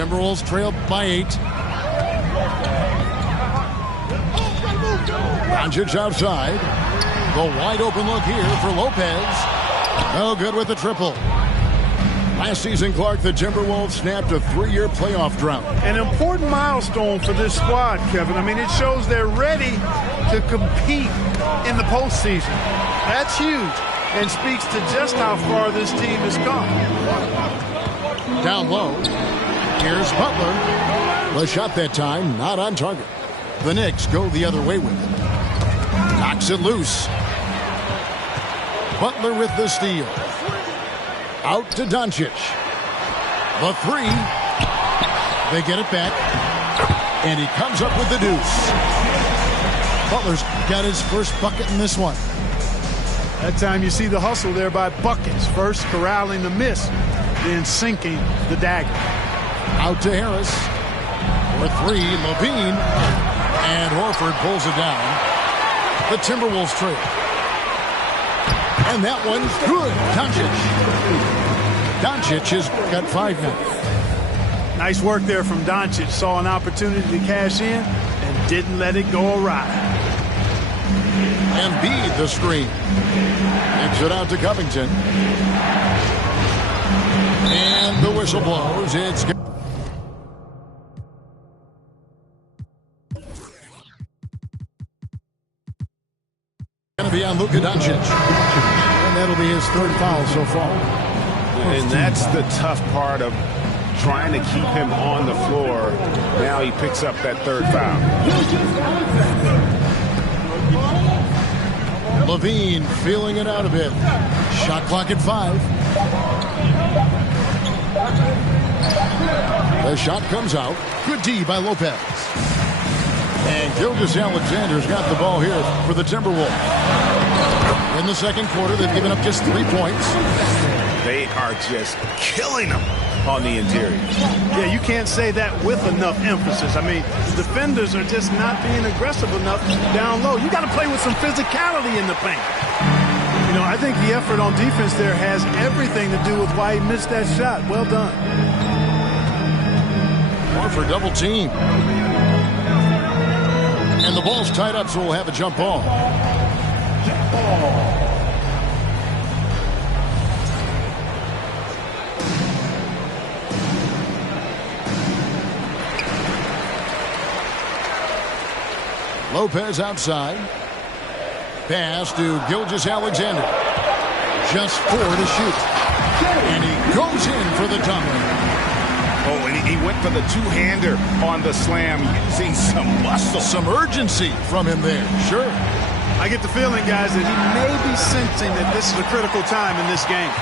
Timberwolves trail by 8. Doncic outside. The wide open look here for Lopez. No good with the triple. Last season, Clark, the Timberwolves snapped a 3-year playoff drought. An important milestone for this squad, Kevin. I mean, it shows they're ready to compete in the postseason. That's huge and speaks to just how far this team has come. Down low. Here's Butler. The shot that time, not on target. The Knicks go the other way with it. Knocks it loose. Butler with the steal. Out to Doncic. The 3. They get it back. And he comes up with the deuce. Butler's got his first bucket in this one. That time you see the hustle there by Buckets. First corralling the miss, then sinking the dagger. Out to Harris. For 3, Levine. And Horford pulls it down. The Timberwolves trail. And that one's good. Doncic has got 5 now. Nice work there from Doncic. Saw an opportunity to cash in and didn't let it go awry. Embiid the screen. Kicks it out to Covington. And the whistle blows. It's good. Going to be on Luka Doncic. And that'll be his 3rd foul so far. And that's the tough part of trying to keep him on the floor. Now he picks up that 3rd foul. Levine feeling it out a bit. Shot clock at 5. The shot comes out. Good D by Lopez. And Gilgeous-Alexander's got the ball here for the Timberwolves. In the second quarter, they've given up just 3 points. They are just killing them on the interior. Yeah, you can't say that with enough emphasis. I mean, the defenders are just not being aggressive enough down low. You got to play with some physicality in the paint. You know, I think the effort on defense there has everything to do with why he missed that shot. Well done. Horford double team. And the ball's tied up, so we'll have a jump ball. Lopez outside. Pass to Gilgeous-Alexander. Just 4 to shoot. And he goes in for the dunk. Oh, and he went for the two-hander on the slam, using some muscle. Some urgency from him there. Sure. I get the feeling, guys, that he may be sensing that this is a critical time in this game.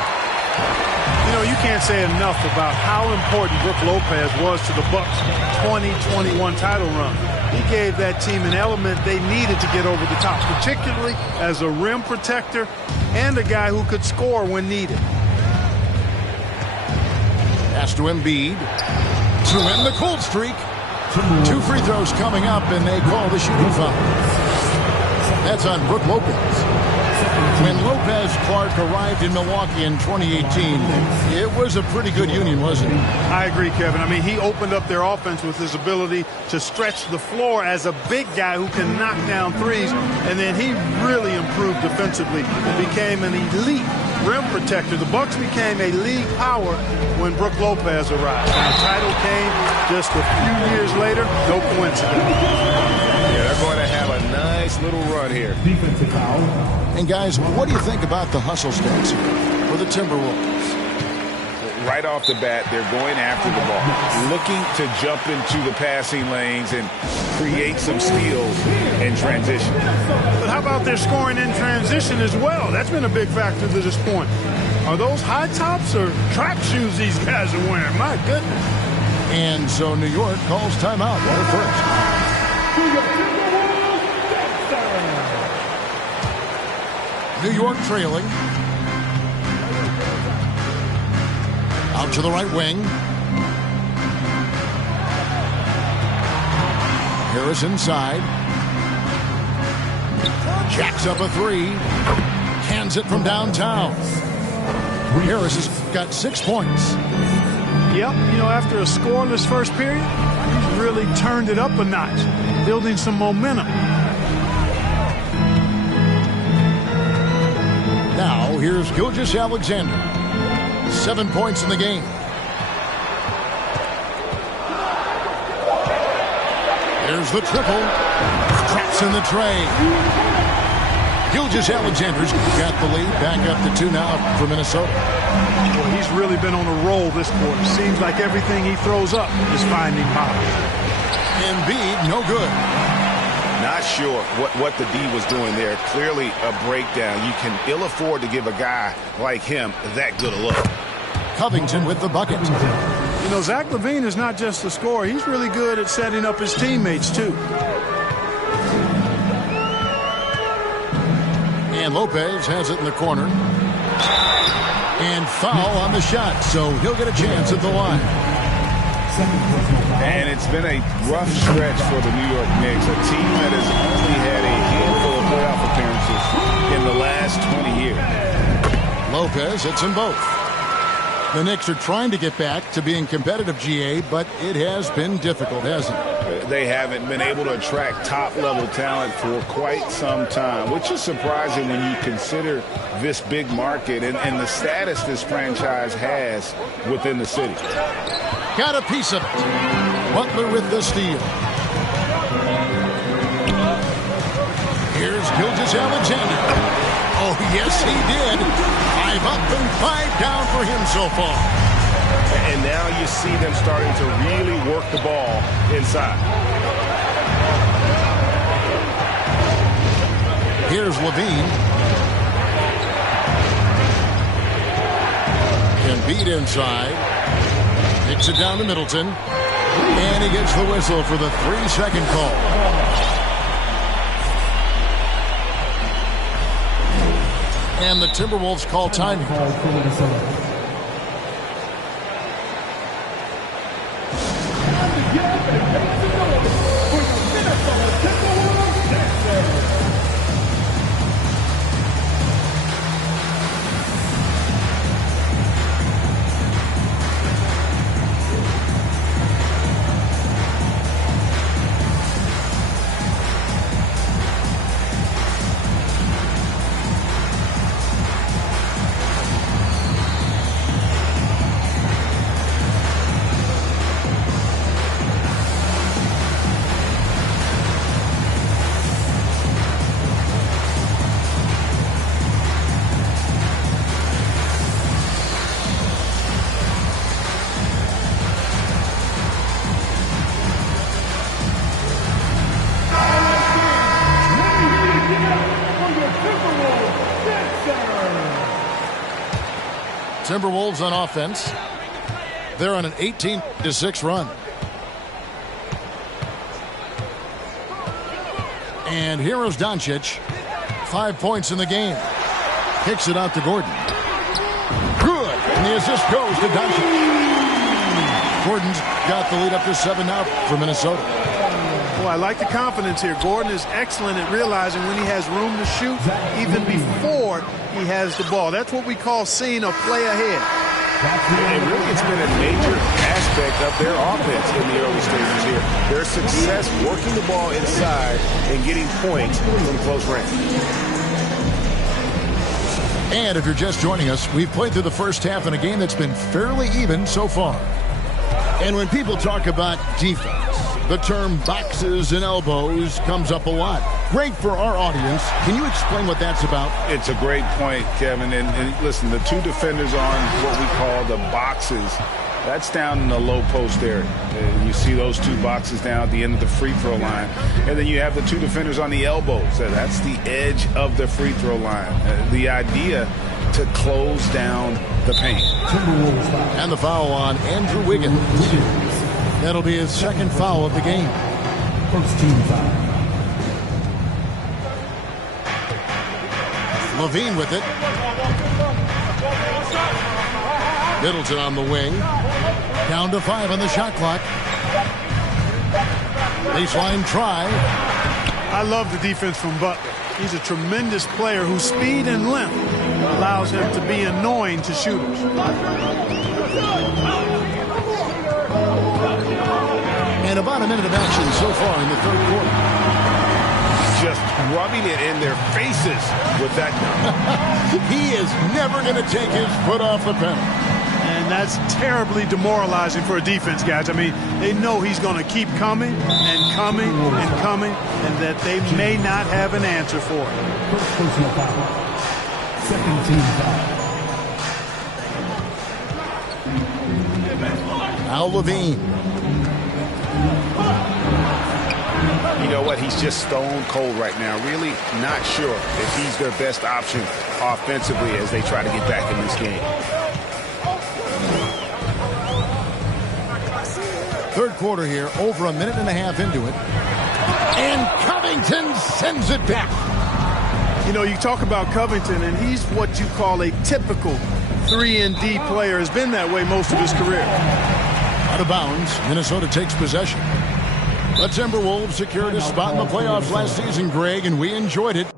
You know, you can't say enough about how important Brook Lopez was to the Bucks' 2021 title run. He gave that team an element they needed to get over the top, particularly as a rim protector and a guy who could score when needed. Pass to Embiid. To end the cold streak. 2 free throws coming up, and they call the shooting foul. That's on Brook Lopez. When Lopez Clark arrived in Milwaukee in 2018, it was a pretty good union, wasn't it? I agree, Kevin. I mean, he opened up their offense with his ability to stretch the floor as a big guy who can knock down threes, and then he really improved defensively and became an elite rim protector. The Bucks became a league power when Brook Lopez arrived. And the title came just a few years later. No coincidence. Yeah, they're going to have a nice little run here. Defensive foul. And guys, what do you think about the hustle stance for the Timberwolves? Right off the bat, they're going after the ball, looking to jump into the passing lanes and create some steals in transition. But how about their scoring in transition as well? That's been a big factor to this point. Are those high tops or track shoes these guys are wearing? My goodness. And so New York calls timeout. Water first. New York trailing. Out to the right wing. Harris inside. Jacks up a 3. Cans it from downtown. Harris has got 6 points. Yep, you know, after a scoreless first period, he's really turned it up a notch, building some momentum. Now, here's Gilgeous-Alexander. 7 points in the game. There's the triple. Traps in the tray. Gilgeous-Alexander's got the lead. Back up to 2 now for Minnesota. Well, he's really been on a roll this quarter. Seems like everything he throws up is finding bottom. Embiid, no good. Not sure what the D was doing there. Clearly a breakdown. You can ill afford to give a guy like him that good a look. Covington with the bucket. You know, Zach LaVine is not just a scorer. He's really good at setting up his teammates, too. And Lopez has it in the corner. And foul on the shot, so he'll get a chance at the line. And it's been a rough stretch for the New York Knicks, a team that has only had a handful of playoff appearances in the last 20 years. Lopez hits them both. The Knicks are trying to get back to being competitive, GA, but it has been difficult, hasn't it? They haven't been able to attract top-level talent for quite some time, which is surprising when you consider this big market and the status this franchise has within the city. Got a piece of it. Butler with the steal. Here's Gilgeous-Alexander. Oh, yes, he did. 5 up and 5 down for him so far. And now you see them starting to really work the ball inside. Here's LaVine. Embiid inside. Kicks it down to Middleton. And he gets the whistle for the 3-second call. And the Timberwolves call time. Timberwolves on offense. They're on an 18-6 run. And here is Doncic. 5 points in the game. Kicks it out to Gordon. Good. And the assist goes to Doncic. Gordon's got the lead up to 7 now for Minnesota. Well, I like the confidence here. Gordon is excellent at realizing when he has room to shoot even before he has the ball. That's what we call seeing a play ahead. And really, it's been a major aspect of their offense in the early stages here. Their success working the ball inside and getting points from close range. And if you're just joining us, we've played through the first half in a game that's been fairly even so far. And when people talk about defense, the term boxes and elbows comes up a lot. Great for our audience. Can you explain what that's about? It's a great point, Kevin. And listen, the two defenders on what we call the boxes, that's down in the low post area. You see those two boxes down at the end of the free throw line. And then you have the two defenders on the elbows. That's the edge of the free throw line. The idea to close down the paint. And the foul on Andrew Wiggins. That'll be his second foul of the game. First team foul. LaVine with it. Middleton on the wing. Down to 5 on the shot clock. Baseline try. I love the defense from Butler. He's a tremendous player whose speed and length allows him to be annoying to shooters. About a minute of action so far in the third quarter. Just rubbing it in their faces with that. He is never going to take his foot off the pedal. And that's terribly demoralizing for a defense, guys. I mean, they know he's going to keep coming and coming and coming, and that they may not have an answer for it. First personal foul. Second team foul. Al Levine. You know what? He's just stone cold right now. Really not sure if he's their best option offensively as they try to get back in this game. Third quarter here, over a minute and a half into it. And Covington sends it back. You know, you talk about Covington, and he's what you call a typical 3-and-D player. Has been that way most of his career. Out of bounds, Minnesota takes possession. The Timberwolves secured a spot in the playoffs last season, Greg, and we enjoyed it.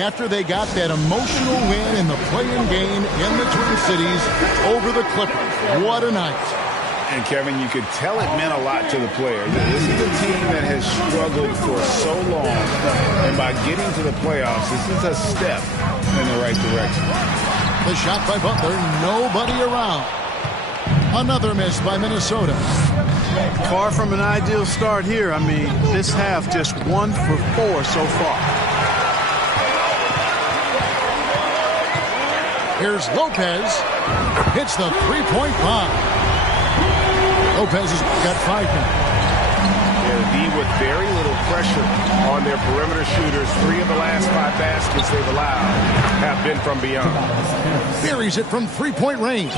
After they got that emotional win in the play-in game in the Twin Cities over the Clippers. What a night. And, Kevin, you could tell it meant a lot to the player. This is a team that has struggled for so long, and by getting to the playoffs, this is a step in the right direction. The shot by Butler, nobody around. Another miss by Minnesota. Far from an ideal start here. I mean, this half just 1 for 4 so far. Here's Lopez. Hits the three-point bomb. Lopez has got 5 now. D with very little pressure on their perimeter shooters. 3 of the last 5 baskets they've allowed have been from beyond. Buries it from three-point range.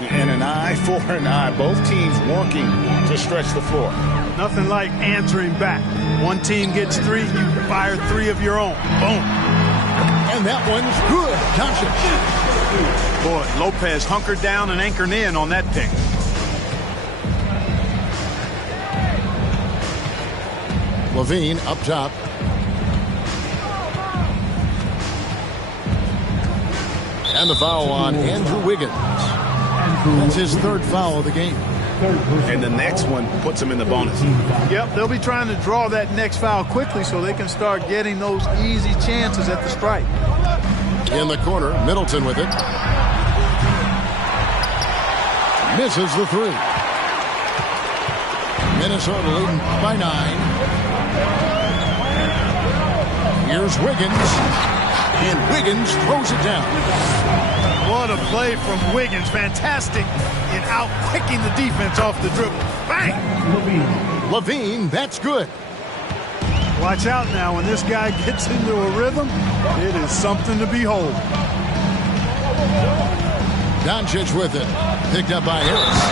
And an eye for an eye. Both teams working to stretch the floor. Nothing like answering back. One team gets 3, you fire 3 of your own. Boom. And that one's good. Doncic. Boy, Lopez hunkered down and anchored in on that pick. Levine up top. And the foul on Andrew Wiggins. That's his 3rd foul of the game. And the next one puts him in the bonus. Yep, they'll be trying to draw that next foul quickly so they can start getting those easy chances at the stripe. In the corner, Middleton with it. Misses the 3. Minnesota leading by 9. Here's Wiggins. And Wiggins throws it down. What a play from Wiggins. Fantastic in out-kicking the defense off the dribble. Bang! Levine, that's good. Watch out now. When this guy gets into a rhythm, it is something to behold. Doncic with it. Picked up by Harris.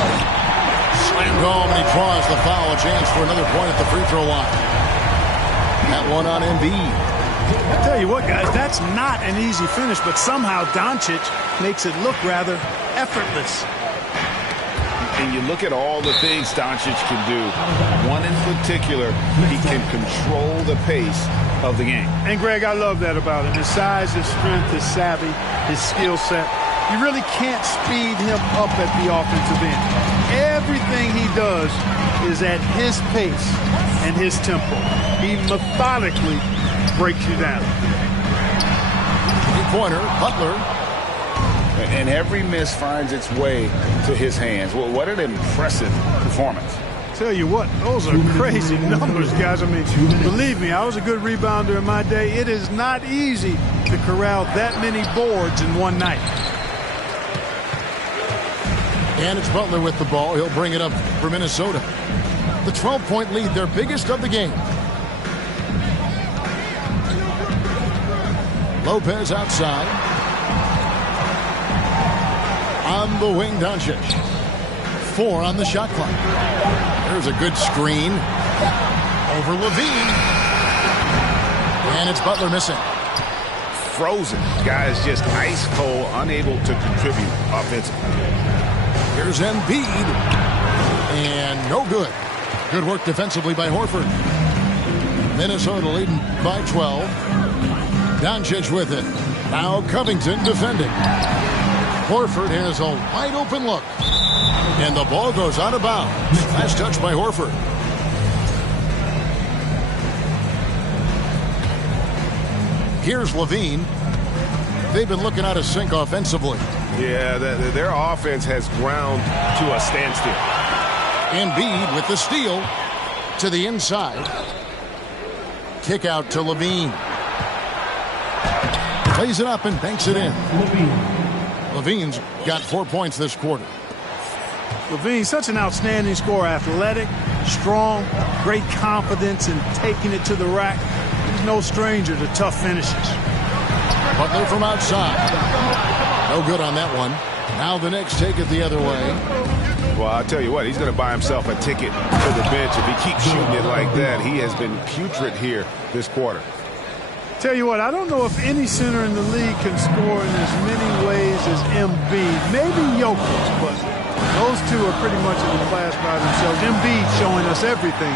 Slammed home, and he draws the foul. A chance for another point at the free throw line. That one on Embiid. I tell you what, guys, that's not an easy finish, but somehow Doncic makes it look rather effortless. And you look at all the things Doncic can do. One in particular, he can control the pace of the game. And, Greg, I love that about him. His size, his strength, his savvy, his skill set. You really can't speed him up at the offensive end. Everything he does is at his pace and his tempo. He methodically breaks you down. Three-pointer, Butler. And every miss finds its way to his hands. Well, what an impressive performance. Tell you what, those are crazy numbers, guys. I mean, believe me, I was a good rebounder in my day. It is not easy to corral that many boards in one night. And it's Butler with the ball. He'll bring it up for Minnesota. The 12-point lead, their biggest of the game. Lopez outside. On the wing, Doncic. 4 on the shot clock. There's a good screen. Over Levine. And it's Butler missing. Frozen. Guys just ice cold, unable to contribute offensively. Here's Embiid. And no good. Good work defensively by Horford. Minnesota leading by 12. Doncic with it. Now Covington defending. Horford has a wide open look. And the ball goes out of bounds. Last touch by Horford. Here's Levine. They've been looking out of sync offensively. Yeah, their offense has ground to a standstill. Embiid with the steal to the inside. Kick out to Levine. Plays it up and banks it in. Levine's got 4 points this quarter. Levine, such an outstanding scorer. Athletic, strong, great confidence in taking it to the rack. He's no stranger to tough finishes. Butler from outside. No good on that one. Now the Knicks take it the other way. Well, I'll tell you what, he's going to buy himself a ticket to the bench if he keeps shooting it like that. He has been putrid here this quarter. Tell you what, I don't know if any center in the league can score in as many ways as Embiid. Maybe Jokic, but those two are pretty much in the class by themselves. Embiid showing us everything.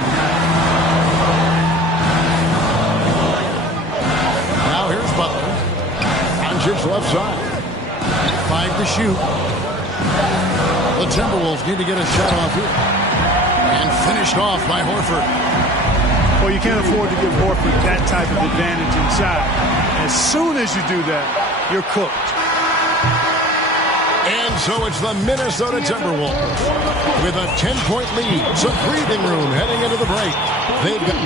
Now here's Butler. Doncic left side. 5 to shoot. The Timberwolves need to get a shot off here. And finished off by Horford. Well, you can't afford to give Horford that type of advantage inside. As soon as you do that, you're cooked. And so it's the Minnesota Timberwolves with a 10-point lead. Some breathing room heading into the break. They've got...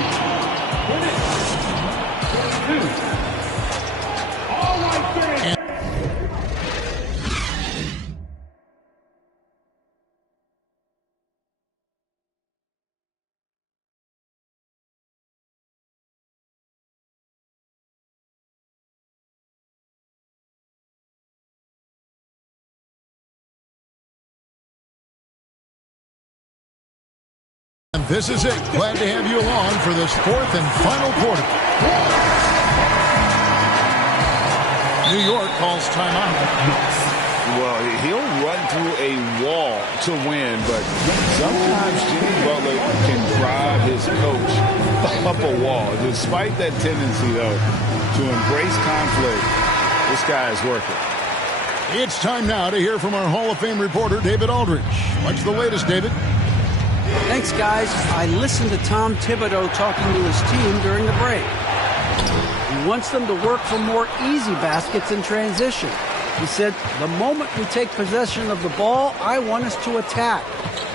This is it. Glad to have you along for this fourth and final quarter. New York calls timeout. Well, he'll run through a wall to win, but sometimes Jimmy Butler can drive his coach up a wall. Despite that tendency, though, to embrace conflict, this guy is worth it. It's time now to hear from our Hall of Fame reporter, David Aldridge. What's the latest, David? Thanks, guys. I listened to Tom Thibodeau talking to his team during the break. He wants them to work for more easy baskets in transition. He said, the moment we take possession of the ball, I want us to attack.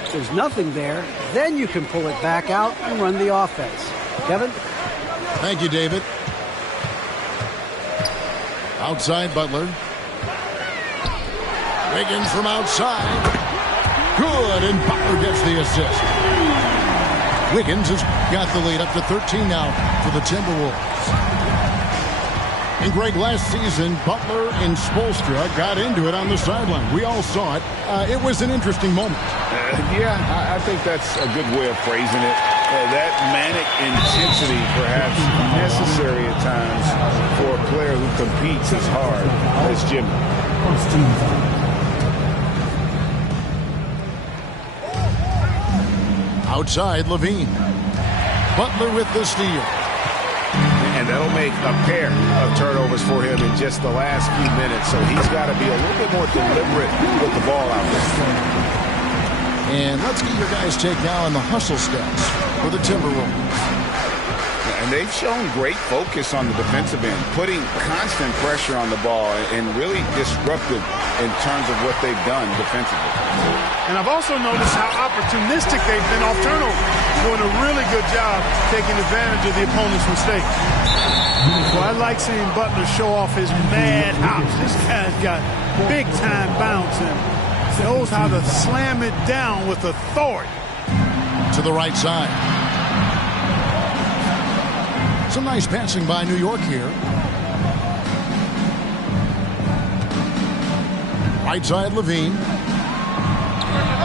If there's nothing there, then you can pull it back out and run the offense. Kevin? Thank you, David. Outside Butler. Wiggins from outside. Good, and Butler gets the assist. Wiggins has got the lead up to 13 now for the Timberwolves. And Greg, last season, Butler and Spoelstra got into it on the sideline. We all saw it. It was an interesting moment. Yeah, I think that's a good way of phrasing it. That manic intensity perhaps necessary at times for a player who competes as hard as Jimmy. Outside, Levine. Butler with the steal. And that'll make a pair of turnovers for him in just the last few minutes. So he's got to be a little bit more deliberate with the ball out there. And let's get your guys' take now on the hustle stats for the Timberwolves. And they've shown great focus on the defensive end, putting constant pressure on the ball and really disruptive in terms of what they've done defensively. And I've also noticed how opportunistic they've been off turnover, doing a really good job taking advantage of the opponent's mistakes. Well, I like seeing Butler show off his mad hops. This guy's got big-time bounce and knows how to slam it down with authority. To the right side. Some nice passing by New York here. Right side, Levine.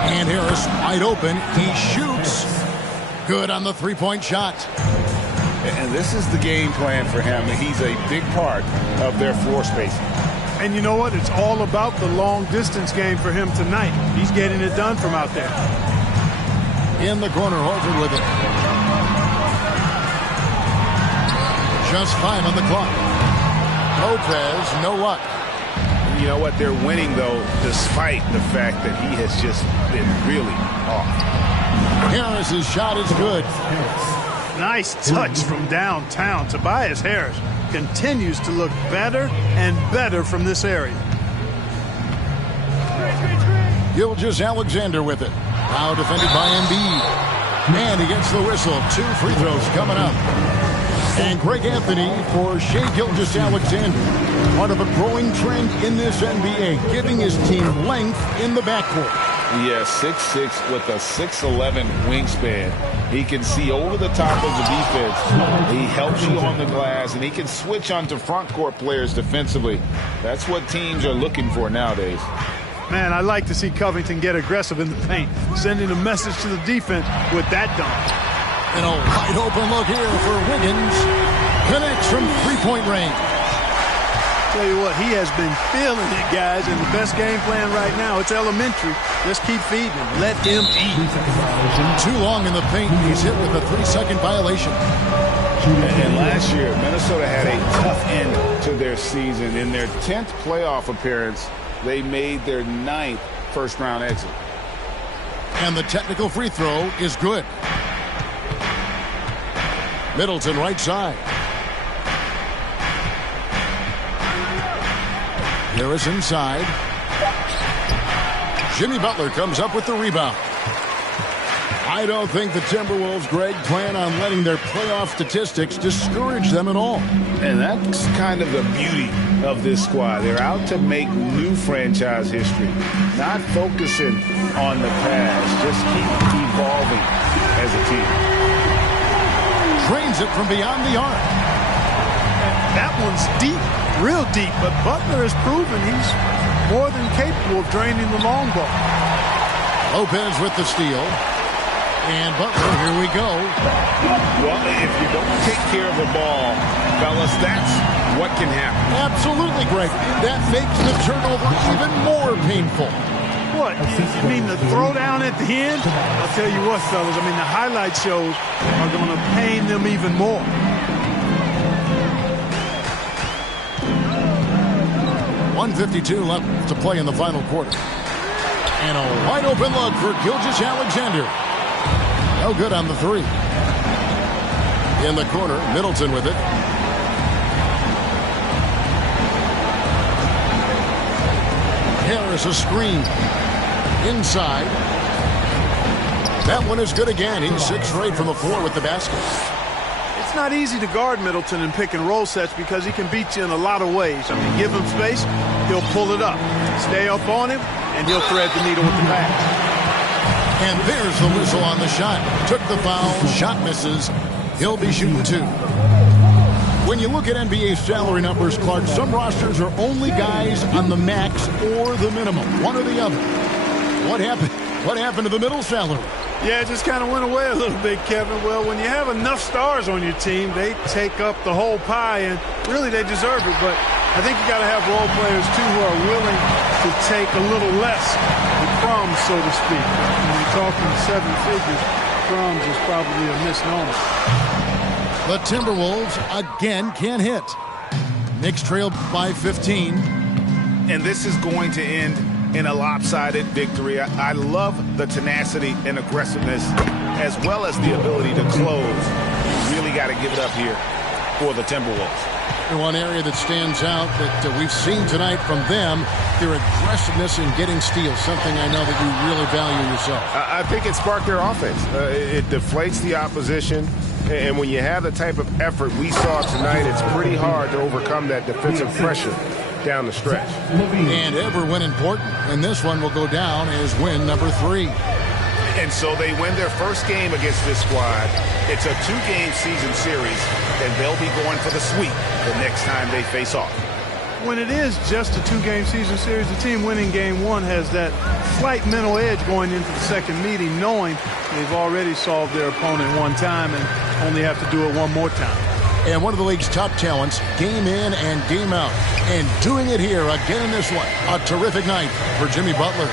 And Harris wide open. He shoots. Good on the three-point shot. And this is the game plan for him. He's a big part of their floor spacing. And you know what? It's all about the long-distance game for him tonight. He's getting it done from out there. In the corner, Horford with it. Just 5 on the clock. Lopez, no luck. you know what? They're winning, though, despite the fact that he has just been really off. Harris's shot is good. Nice touch from downtown. Tobias Harris continues to look better and better from this area. Gilgeous-Alexander with it. Now defended by Embiid. And he gets the whistle. 2 free throws coming up. And Greg Anthony for Shai Gilgeous-Alexander. Part of a growing trend in this NBA, giving his team length in the backcourt. Yeah, 6'6" with a 6'11" wingspan. He can see over the top of the defense. He helps you on the glass, and he can switch onto front court players defensively. That's what teams are looking for nowadays. Man, I like to see Covington get aggressive in the paint, sending a message to the defense with that dunk. And a wide open look here for Wiggins. Connects from three-point range. Tell you what, he has been feeling it, guys, and the best game plan right now, it's elementary. Just keep feeding him. Let him eat. Too long in the paint. He's hit with a 3-second violation. And last year, Minnesota had a tough end to their season. In their 10th playoff appearance, they made their 9th first-round exit. And the technical free throw is good. Middleton right side. Harris inside. Jimmy Butler comes up with the rebound. I don't think the Timberwolves, Greg, plan on letting their playoff statistics discourage them at all. And that's kind of the beauty of this squad. They're out to make new franchise history, not focusing on the past, just keep evolving as a team. Drains it from beyond the arc. That one's deep, real deep, but Butler has proven he's more than capable of draining the long ball. Lopez with the steal. And Butler, here we go. Well, if you don't take care of the ball, fellas, that's what can happen. Absolutely, Greg. That makes the turnover even more painful. What? You mean the throwdown at the end? I'll tell you what, fellas. I mean, the highlight shows are going to pain them even more. .152 left to play in the final quarter. And a wide open look for Gilgeous-Alexander. No good on the three. In the corner, Middleton with it. Harris a screen. Inside. That one is good again. He's 6 straight from the floor with the basket. It's not easy to guard Middleton in pick and roll sets because he can beat you in a lot of ways. I mean, give him space, he'll pull it up. Stay up on him, and he'll thread the needle with the pass. And there's the whistle on the shot. Took the foul. Shot misses. He'll be shooting 2. When you look at NBA salary numbers, Clark, some rosters are only guys on the max or the minimum, one or the other. What happened? What happened to the middle salary? Yeah, it just kind of went away a little bit, Kevin. Well, when you have enough stars on your team, they take up the whole pie, and really they deserve it. But I think you got to have role players, too, who are willing to take a little less, the crumbs, so to speak. When you're talking 7 figures, crumbs is probably a misnomer. The Timberwolves again can't hit. Knicks trail by 15. And this is going to end in a lopsided victory. I love the tenacity and aggressiveness as well as the ability to close. You really got to give it up here for the Timberwolves. One area that stands out that we've seen tonight from them, their aggressiveness in getting steals, something I know that you really value yourself. I think it sparked their offense. It deflates the opposition. And when you have the type of effort we saw tonight, it's pretty hard to overcome that defensive pressure down the stretch. And ever when important, and this one will go down as win number 3. And so they win their first game against this squad. It's a 2-game season series, and they'll be going for the sweep the next time they face off. When it is just a 2-game season series, the team winning game 1 has that slight mental edge going into the second meeting, knowing they've already solved their opponent one time and only have to do it one more time. And one of the league's top talents, game in and game out. And doing it here again in this one. A terrific night for Jimmy Butler.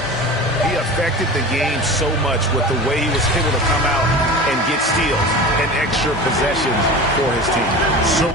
He affected the game so much with the way he was able to come out and get steals and extra possessions for his team. So